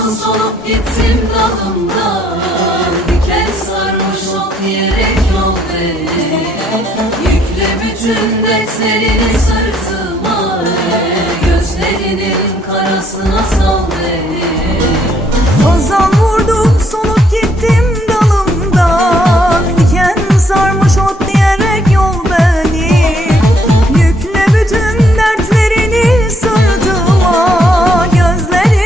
Dalın solup gittim dalımdan. Diken sarmış ok diyerek yol beni Yükle bütün dertlerini sırtıma. Gözlerinin karasına